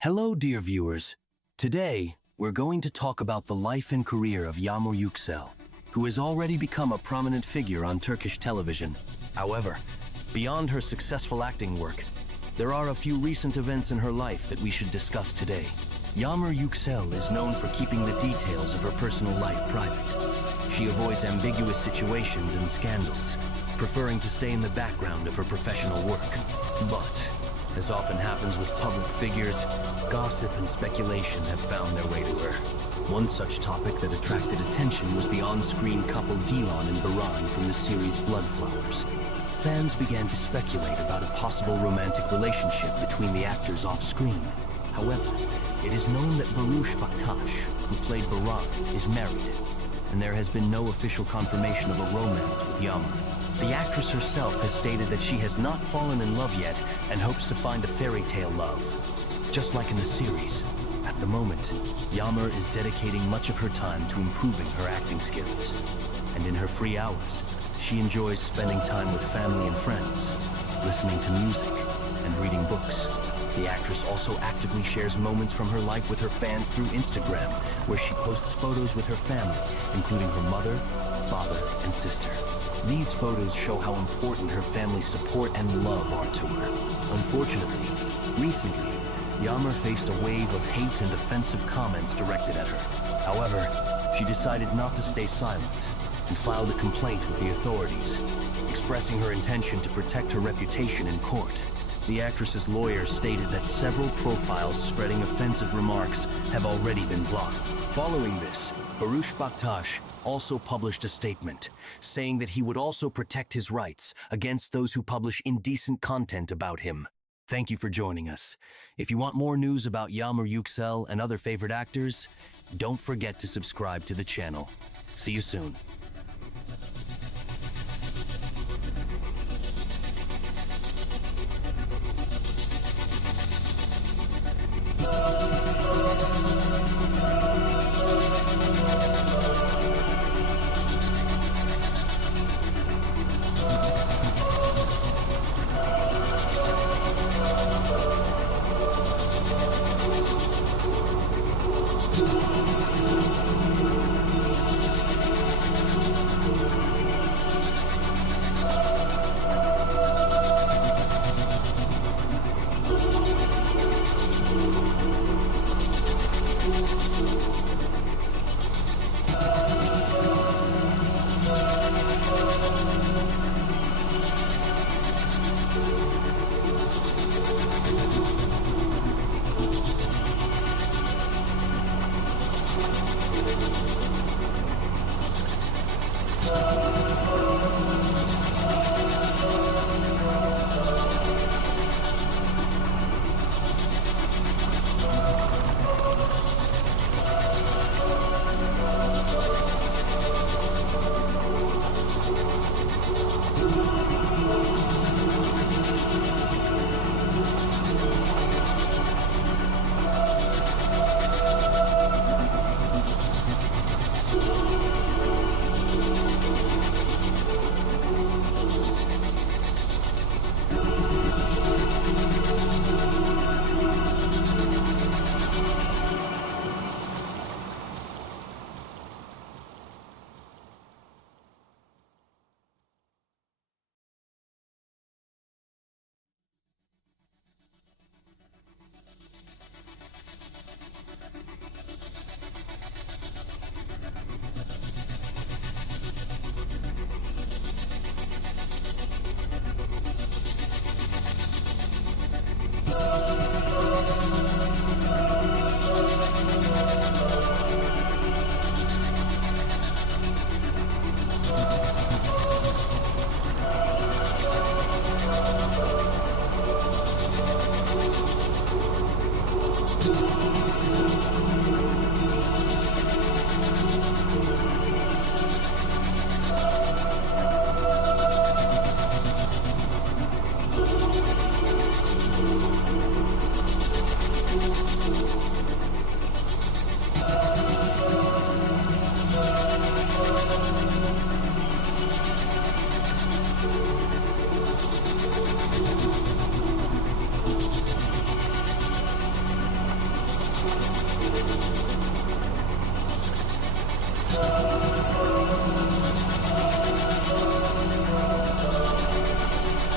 Hello, dear viewers. Today, we're going to talk about the life and career of Yagmur Yuksel, who has already become a prominent figure on Turkish television. However, beyond her successful acting work, there are a few recent events in her life that we should discuss today. Yagmur Yuksel is known for keeping the details of her personal life private. She avoids ambiguous situations and scandals, preferring to stay in the background of her professional work. But, as often happens with public figures, gossip and speculation have found their way to her. One such topic that attracted attention was the on-screen couple Dilan and Baran from the series Bloodflowers. Fans began to speculate about a possible romantic relationship between the actors off-screen. However, it is known that Baktas, who played Baran, is married, and there has been no official confirmation of a romance with Yagmur. The actress herself has stated that she has not fallen in love yet and hopes to find a fairy tale love. Just like in the series, at the moment, Yagmur is dedicating much of her time to improving her acting skills. And in her free hours, she enjoys spending time with family and friends, listening to music, and reading books. The actress also actively shares moments from her life with her fans through Instagram, where she posts photos with her family, including her mother, father, and sister. These photos show how important her family's support and love are to her. Unfortunately, recently, Yagmur faced a wave of hate and offensive comments directed at her. However, she decided not to stay silent and filed a complaint with the authorities, expressing her intention to protect her reputation in court. The actress's lawyer stated that several profiles spreading offensive remarks have already been blocked. Following this, Baktas also published a statement, saying that he would also protect his rights against those who publish indecent content about him. Thank you for joining us. If you want more news about Yagmur Yuksel and other favorite actors, don't forget to subscribe to the channel. See you soon. Baris.